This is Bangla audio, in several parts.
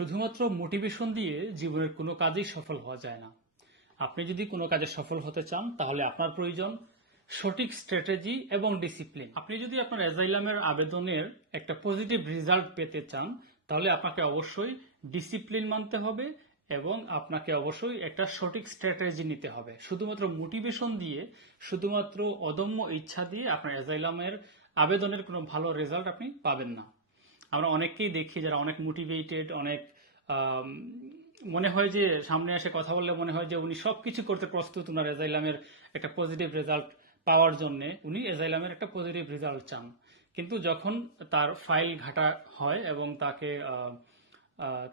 শুধুমাত্র মোটিভেশন দিয়ে জীবনের কোনো কাজেই সফল হওয়া যায় না। আপনি যদি কোনো কাজে সফল হতে চান তাহলে আপনার প্রয়োজন সঠিক স্ট্র্যাটেজি এবং ডিসিপ্লিন। আপনি যদি আপনার অ্যাজাইলামের আবেদনের একটা পজিটিভ রেজাল্ট পেতে চান তাহলে আপনাকে অবশ্যই ডিসিপ্লিন মানতে হবে এবং আপনাকে অবশ্যই একটা সঠিক স্ট্র্যাটেজি নিতে হবে। শুধুমাত্র মোটিভেশন দিয়ে, শুধুমাত্র অদম্য ইচ্ছা দিয়ে আপনার অ্যাজাইলামের আবেদনের কোনো ভালো রেজাল্ট আপনি পাবেন না। আমরা অনেককেই দেখি যারা অনেক মোটিভেটেড, অনেক আম, মনে হয় যে সামনে এসে কথা বললে মনে হয় যে উনি সবকিছু করতে প্রস্তুত উনার অ্যাজাইলামের একটা পজিটিভ রেজাল্ট পাওয়ার জন্য। উনি অ্যাজাইলামের একটা পজিটিভ রেজাল্ট চান, কিন্তু যখন তার ফাইল ঘাটা হয় এবং তাকে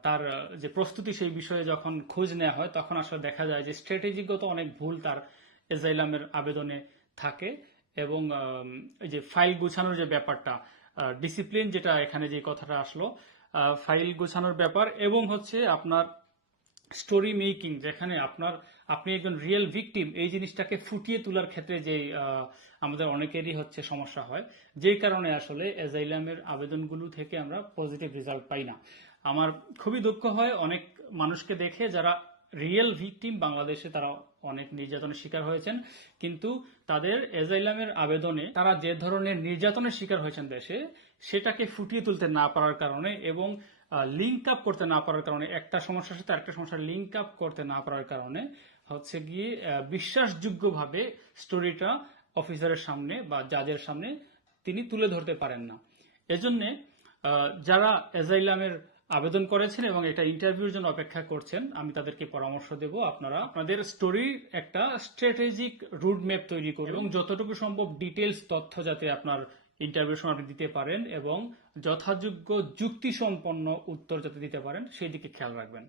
তার যে প্রস্তুতি সেই বিষয়ে যখন খোঁজ নেওয়া হয় তখন আসলে দেখা যায় যে স্ট্র্যাটেজিগত অনেক ভুল তার অ্যাজাইলামের আবেদনে থাকে। এবং এই যে ফাইল গুছানোর যে ব্যাপারটা, ডিসিপ্লিন যেটা এখানে যে কথাটা আসলো, ফাইল গোছানোর ব্যাপার এবং হচ্ছে আপনার স্টোরি মেকিং, যেখানে আপনি একজন রিয়েল ভিকটিম এই জিনিসটাকে ফুটিয়ে তোলার ক্ষেত্রে যে আমাদের অনেকেরই হচ্ছে সমস্যা হয়, যেই কারণে আসলে অ্যাজাইলামের আবেদনগুলো থেকে আমরা পজিটিভ রেজাল্ট পাই না। আমার খুবই দুঃখ হয় অনেক মানুষকে দেখে যারা রিয়েল ভিকটিম, বাংলাদেশে তারা অনেক নির্যাতনের শিকার হয়েছেন, কিন্তু তাদের অ্যাজাইলামের আবেদনে তারা যে ধরনের নির্যাতনের শিকার হয়েছেন দেশে, সেটাকে ফুটিয়ে তুলতে না পারার কারণে এবং লিঙ্ক আপ করতে না পারার কারণে, একটা সমস্যার সাথে আরেকটা সমস্যার লিঙ্ক আপ করতে না পারার কারণে হচ্ছে গিয়ে বিশ্বাসযোগ্যভাবে স্টোরিটা অফিসারের সামনে বা জাজের সামনে তিনি তুলে ধরতে পারেন না। এজন্য যারা অ্যাজাইলামের আবেদন করেছেন এবং এটা ইন্টারভিউর জন্য অপেক্ষা করছেন, আমি তাদেরকে পরামর্শ দেব আপনারা আপনাদের স্টোরির একটা স্ট্র্যাটেজিক রুট ম্যাপ তৈরি করুন এবং যতটুকু সম্ভব ডিটেলস তথ্য যাতে আপনার ইন্টারভিউর সময় আপনি দিতে পারেন এবং যথাযোগ্য যুক্তিসম্পন্ন উত্তর যাতে দিতে পারেন সেই দিকে খেয়াল রাখবেন।